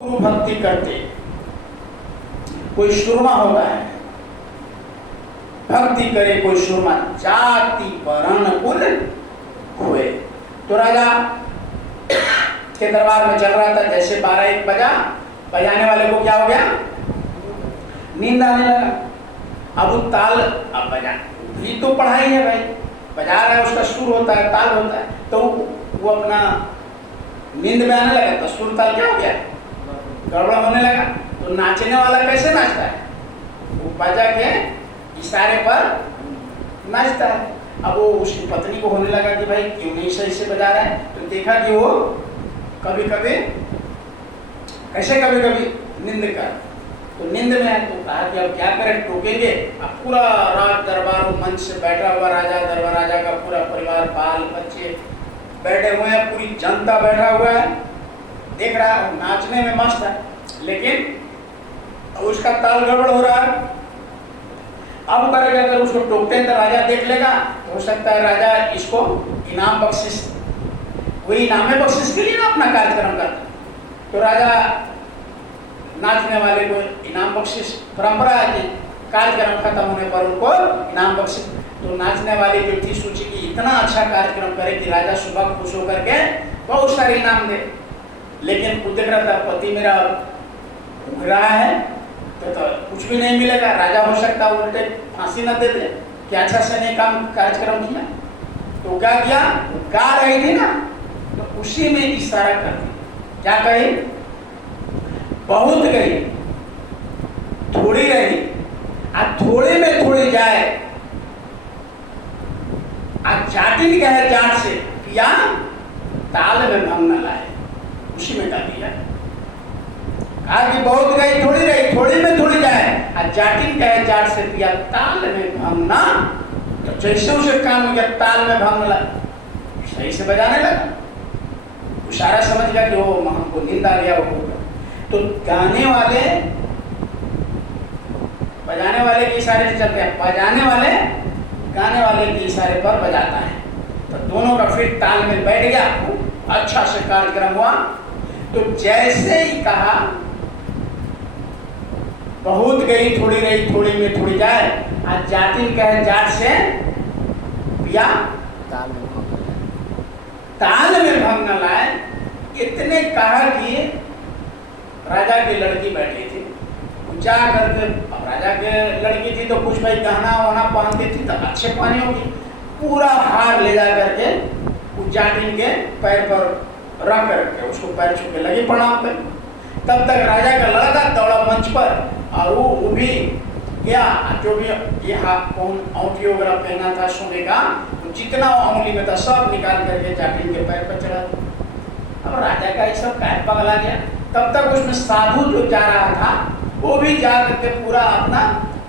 गुरु भक्ति करते कोई सुरमा होता है, भक्ति करे कोई सुरमा, जाति वर्ण कुल हुए। तो राजा के दरबार में चल रहा था, जैसे 12-1 बजा, बजाने वाले को क्या हो गया, नींद आने लगा। अब वो ताल, अब बजा भी तो पढ़ाई है भाई, बजा रहा है, उसका सुर होता है, ताल होता है, तो वो अपना नींद में आने लगा, तो सुर ताल क्या हो गया, गड़बड़ होने लगा। तो नाचने वाला कैसे नाचता है, वो बजा के इशारे पर नाचता है। अब वो उसकी पत्नी को होने लगा कि भाई क्यों नहीं सही से बजा रहा है, तो देखा कि वो कभी कभी ऐसे कभी कभी नींद कर, तो नींद में है, तो कहा कि अब क्या करें, टोकेंगे। अब पूरा राज दरबार मंच से बैठा हुआ राजा, दरबार राजा का पूरा परिवार, बाल बच्चे बैठे हुए हैं, पूरी जनता बैठा हुआ है, देख रहा है, नाचने में मस्त है, लेकिन उसका ताल गड़बड़ हो रहा है। अब करेगा, अगर उसको टोकते हैं तो राजा देख लेगा, तो हो सकता है राजा इसको इनाम बख्शिश, वही इनाम बख्शिश के लिए ना अपना कार्यक्रम करता। तो राजा नाचने वाले को इनाम बख्शिश, परंपरा है कि कार्यक्रम खत्म होने पर उनको इनाम बख्शिश। तो नाचने वाली जो थी सोची कि इतना अच्छा कार्यक्रम करे कि राजा सुबह खुश होकर के बहुत सारे इनाम दे, लेकिन वो देख रहा था पति मेरा उग रहा है, तो कुछ भी नहीं मिलेगा, राजा हो सकता है उल्टे फांसी न दे दे कि अच्छा से नहीं काम कार्यक्रम किया। तो क्या किया, गा रही थी ना, तो उसी में इशारा कर दी, क्या कही, बहुत गई थोड़ी रही, आज थोड़े में थोड़ी जाए, आज जाटिन कहे जाट से पिया, ताल में भंग न लाए, उसी में गा दिया। कहा कि बहुत गई थोड़ी रही, थोड़ी में थोड़ी जाए, आज जाटिन कहे जाट से पिया, ताल में भंग ना। तो जैसे उसे काम हो गया, ताल में भंग ला, सही से बजाने लगा, इशारा समझ गया कि वो हमको नींद आ गया, वो तो गाने वाले बजाने वाले के इशारे से चलते हैं, बजाने वाले गाने वाले के इशारे पर बजाता है। तो दोनों का फिर ताल में बैठ गया, अच्छा से कार्यक्रम हुआ। तो जैसे ही कहा बहुत गई थोड़ी रही, थोड़ी में थोड़ी जाए, आज जाटिन कहे जाट से पिया, ताल में भंग न लाए। इतने कहा कि राजा की लड़की बैठी थी, जा करके, अब राजा के लड़की थी तो कुछ भाई गहना वहना पहनती थी तो अच्छे पानी होगी, पूरा हार ले जा करके उस जाटिन के पैर पर रख करके उसको पैर छू के लगी प्रणाम कर। तब तक राजा का लड़का दौड़ा मंच पर, और वो भी क्या, जो भी ये औंठी वगैरह पहना था सोने का, तो जितना उंगली में था सब निकाल करके जाटिन के पैर पर चढ़ा। अब राजा का ये सब पैर पगला गया। तब तक उसमें साधु जो जा रहा था वो भी जा करके पूरा अपना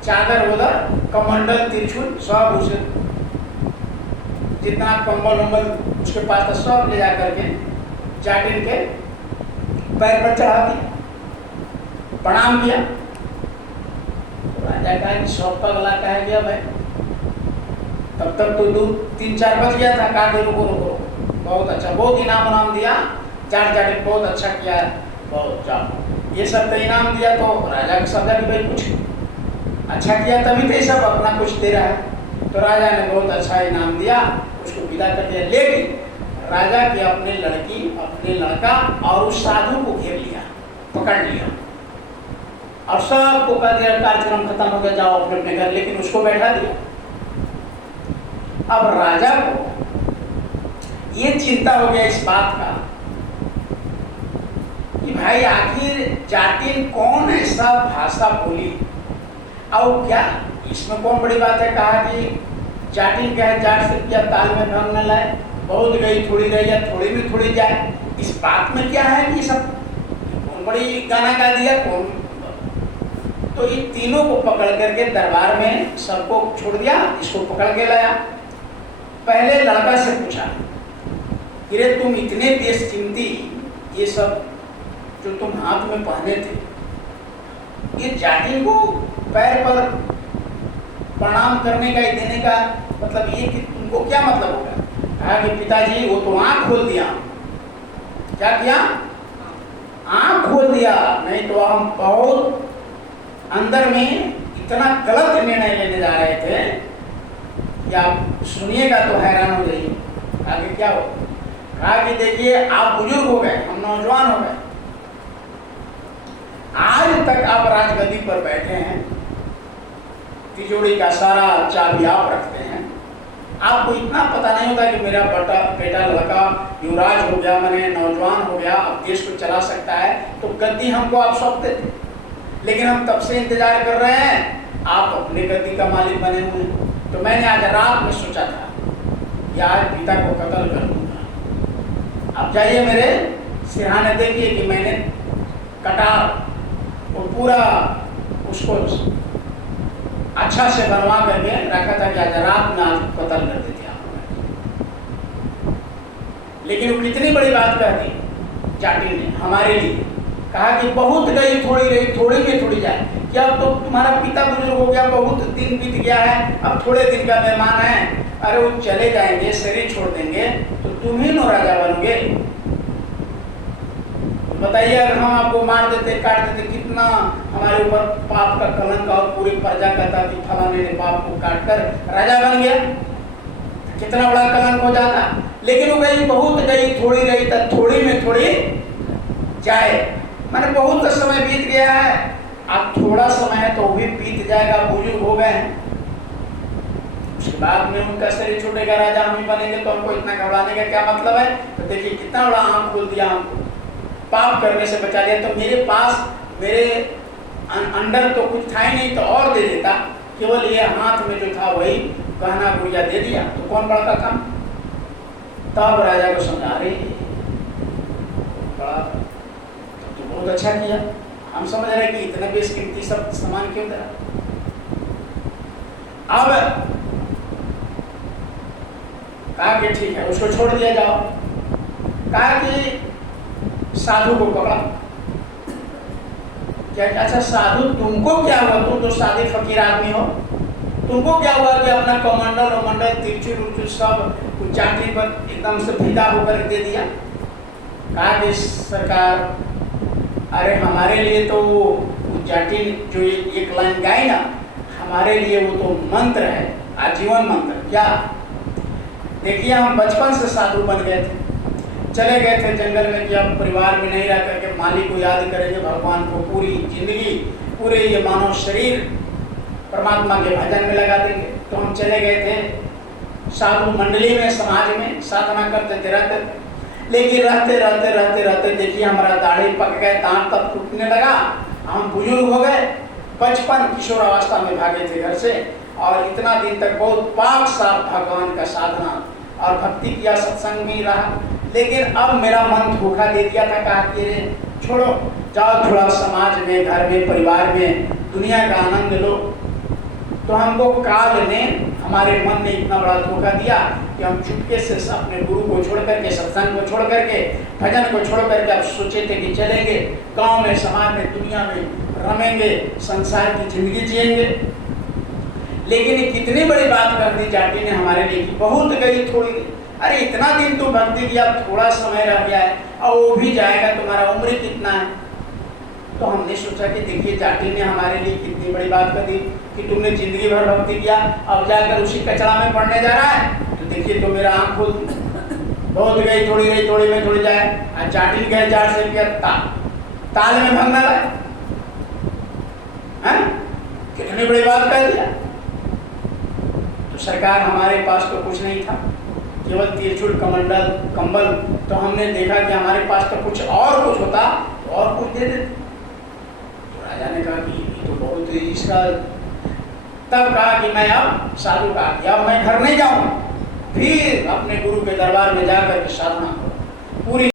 चादर उधर, कमंडल त्रिशूल सब उसे जितना कंबल उम्बल उसके पास था सब ले जा करके जाटिन के पैर पर चढ़ा दिया, प्रणाम किया। तो राजा कहा कि सब पगला कह गया भाई, तब तक तो 2-3-4 बज गया था, कहा कि रुको रुको, बहुत अच्छा, बहुत इनाम उनाम दिया, जाटिन बहुत अच्छा किया, बहुत जाओ, ये सब तो इनाम दिया। तो राजा को समझा कि भाई कुछ अच्छा किया तभी तो सब अपना कुछ दे रहा है। तो राजा ने बहुत अच्छा इनाम दिया, उसको विदा कर दिया। लेकिन राजा की अपने लड़की, अपने लड़का और उस साधु को घेर लिया, पकड़ लिया, और सबको कह दिया कार्यक्रम खत्म हो गया, जाओ अपने अपने घर, लेकिन उसको बैठा दिया। अब राजा को ये चिंता हो गया इस बात का कि भाई आखिर जाटिन कौन ऐसा भाषा बोली, और क्या इसमें कौन बड़ी बात है। कहा कि जाटिन कहे जाट से पिया, ताल में भंग न लाए, बहुत गई थोड़ी रही, या थोड़ी में थोड़ी जाए, इस बात में क्या है कि सब कौन बड़ी गाना गा दिया कौन। तो इन तीनों को पकड़ करके दरबार में सबको छोड़ दिया, इसको पकड़ के लाया। पहले लड़का से पूछा कि रे तुम इतने देश कीमती ये सब जो तुम हाथ में पहने थे, ये जाटिन को पैर पर प्रणाम करने का, देने का मतलब ये कि तुमको क्या मतलब होगा। कहा कि पिताजी वो तो आँख खोल दिया। क्या किया, आंख खोल दिया, नहीं तो हम बहुत अंदर में इतना गलत निर्णय लेने जा रहे थे कि आप सुनिएगा तो हैरान हो जाइए। कहा कि क्या हो? कहा कि देखिए आप बुजुर्ग हो गए, हम नौजवान हो गए, आज तक आप राजगद्दी पर बैठे हैं, तिजोरी का सारा चाबी आप रखते हैं, आपको इतना पता नहीं होता कि मेरा बेटा लड़का युवराज हो गया, मैंने नौजवान हो गया, अब देश को चला सकता है, तो गद्दी हमको आप सौंपते थे। लेकिन हम तब से इंतजार कर रहे हैं, आप अपने गद्दी का मालिक बने हुए हैं। तो मैंने आज रात में सोचा था कि आज पिता को कत्ल कर दूंगा। अब जाइए मेरे सिरहाने देखिए कि मैंने कटार वो पूरा उसको अच्छा से बनवा करके रखा था कि आज रात में आज कत्ल कर देते आप। लेकिन वो कितनी बड़ी बात कह दी जाटी ने हमारे लिए। कहा कि बहुत गई थोड़ी रही, थोड़ी में थोड़ी जाए। क्या अब तो तुम्हारा पिता बुजुर्ग हो गया, बहुत दिन बीत गया है, अब थोड़े दिन का मेहमान है, अरे वो चले जाएंगे, शरीर छोड़ देंगे, तो तुम ही नो राजा बनोगे। बताइए अगर हम आपको मार देते, काट देते, कितना हमारे ऊपर पाप का कलंक और पूरी प्रजा कहता कि फलाने ने पाप को काट कर राजा बन गया, कितना बड़ा कलंक हो जाता। लेकिन वो गई बहुत गई थोड़ी रही, तब थोड़ी में थोड़ी जाए। मैंने बहुत समय बीत गया है, अब थोड़ा समय है तो वो भी बीत जाएगा, बुजुर्ग हो गए हैं, उसके बाद में उनका शरीर छूटेगा, राजा हम ही बनेंगे, तो हमको इतना घबराने का क्या मतलब है। तो देखिए कितना बड़ा आंख खोल दिया हमको, पाप करने से बचा लिया। तो मेरे पास मेरे अंडर तो कुछ था ही नहीं, तो और दे देता, केवल ये हाथ में जो था वही गहना गुड़िया दे दिया, तो कौन बड़ा काम। तब राजा को समझा रही बड़ा तो बहुत अच्छा किया, हम समझ रहे कि इतना बेशकीमती सब सामान क्यों दे। अब कहा कि ठीक है उसको छोड़ दिया जाओ। कहा कि साधु को पकड़ा। क्या अच्छा साधु तुमको क्या हुआ, तुम तो सादे फकीर आदमी हो, तुमको क्या हुआ कि अपना कमंडल वमंडल तिरचुल उर्चुल सब जाति पर एकदम से फिदा होकर दे दिया। कहा कि सरकार अरे हमारे लिए तो जाति जो एक लाइन गाई ना, हमारे लिए वो तो मंत्र है, आजीवन मंत्र। क्या देखिए हम बचपन से साधु बन गए थे, चले गए थे जंगल में कि अब परिवार में नहीं रह करके मालिक को याद करेंगे, भगवान को पूरी जिंदगी पूरे ये मानव शरीर परमात्मा के भजन में लगा देंगे। तो हम चले गए थे साधु मंडली में, समाज में साधना करते थे, रहते थे। लेकिन रहते रहते रहते रहते देखिए हमारा दाढ़ी पक गए, दांत तब टूटने लगा, हम बुजुर्ग हो गए, बचपन किशोर अवस्था में भागे थे घर से, और इतना दिन तक बहुत पाक साफ भगवान का साधना और भक्ति किया, सत्संग में रहा। लेकिन अब मेरा मन धोखा दे दिया था। कहा कि छोड़ो, जाओ थोड़ा समाज में, घर में, परिवार में दुनिया का आनंद लो। तो हमको काल ने, हमारे मन ने इतना बड़ा धोखा दिया कि हम चुपके से अपने गुरु को छोड़ करके, सत्संग को छोड़ करके, भजन को छोड़ करके अब सोचे थे कि चलेंगे गांव में, समाज में, दुनिया में रमेंगे, संसार की जिंदगी जिएंगे। लेकिन ये कितनी बड़ी बात कर दी जाति ने हमारे लिए कि बहुत गई थोड़ी गई। अरे इतना दिन तो भक्ति किया, थोड़ा समय रह गया है और वो भी जाएगा, तुम्हारा उम्र कितना है। तो हमने सोचा कि देखिए जाति ने हमारे लिए कितनी बड़ी बात कर दी कि तुमने जिंदगी भर भक्ति किया, अब जाकर उसी कचरा में पड़ने जा रहा है। तो देखिए तो मेरा आंख खुल, बहुत गई थोड़ी रही, थोड़ी में थोड़ी जाए। आज जाति गए 4 से रुपया ताल में भंगना लगा, कितनी बड़ी बात कह दिया। तो सरकार हमारे पास तो कुछ नहीं था, केवल तिरछुल कमंडल कंबल। तो हमने देखा कि हमारे पास तो कुछ और कुछ होता तो और कुछ दे देते। तो राजा ने कहा कि ये तो बहुत इसका, तब कहा कि मैं अब साधु का किया, मैं घर नहीं जाऊँ, फिर अपने गुरु के दरबार में जाकर के साधना करूँ पूरी।